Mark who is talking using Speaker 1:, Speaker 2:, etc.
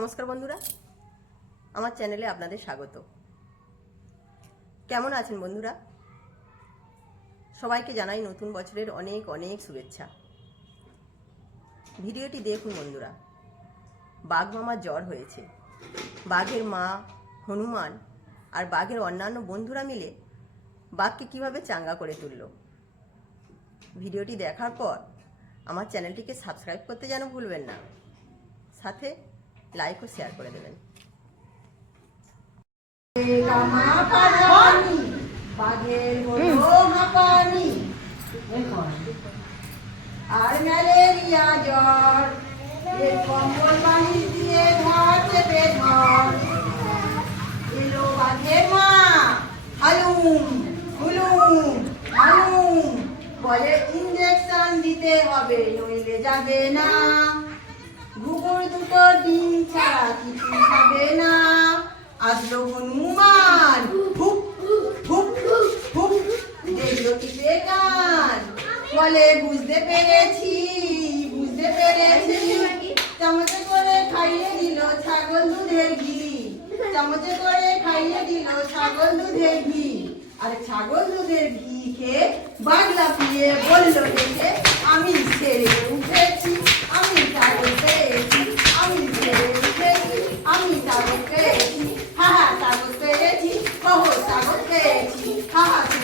Speaker 1: নমস্কার বন্ধুরা, আমার চ্যানেলে আপনাদের স্বাগত। কেমন আছেন বন্ধুরা? সবাইকে জানাই নতুন বছরের অনেক অনেক শুভেচ্ছা। ভিডিওটি দেখুন বন্ধুরা, বাঘ মামার জ্বর হয়েছে। বাঘের মা, হনুমান আর বাঘের অন্যান্য বন্ধুরা মিলে বাঘকে কীভাবে চাঙ্গা করে তুলল। ভিডিওটি দেখার পর আমার চ্যানেলটিকে সাবস্ক্রাইব করতে যেন ভুলবেন না। সাথে লাইক ও শেয়ার করে দেবেন।
Speaker 2: আর ম্যালেরিয়া জ্বর কম্বল বানিয়ে দিয়ে চেপে এলো মা হালুম হুলুম হালুম বলে ইঞ্জেকশন দিতে হবে নইলে যাবে না ঘুঘুর দুটো ডিম ছাড়া কিছু খাবে না। আসলো হনুমান। বলে, বুঝতে পেরেছি বুঝতে পেরেছি। চামচে করে খাইয়ে দিল ছাগল দুধের ঘি। চামচে করে খাইয়ে দিল ছাগল দুধের ঘি। আর ছাগল দুধের ঘি খেয়ে বাগলা পিয়ে বলল, দেখে 나눠야지. 다 같이.